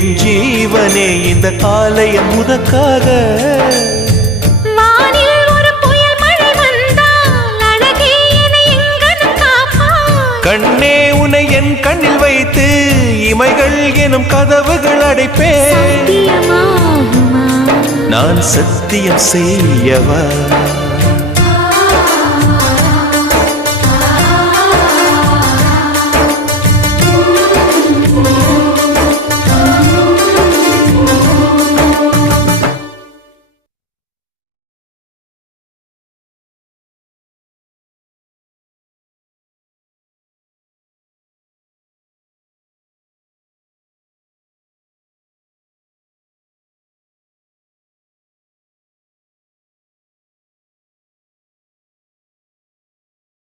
என் ஜீவனே இந்த ஆலயம் உனக்காக. கண்ணே உனை என் கண்ணில் வைத்து இமைகள் எனும் கதவுகள் அடைப்பேன். நான் சத்தியம் செய்யவா?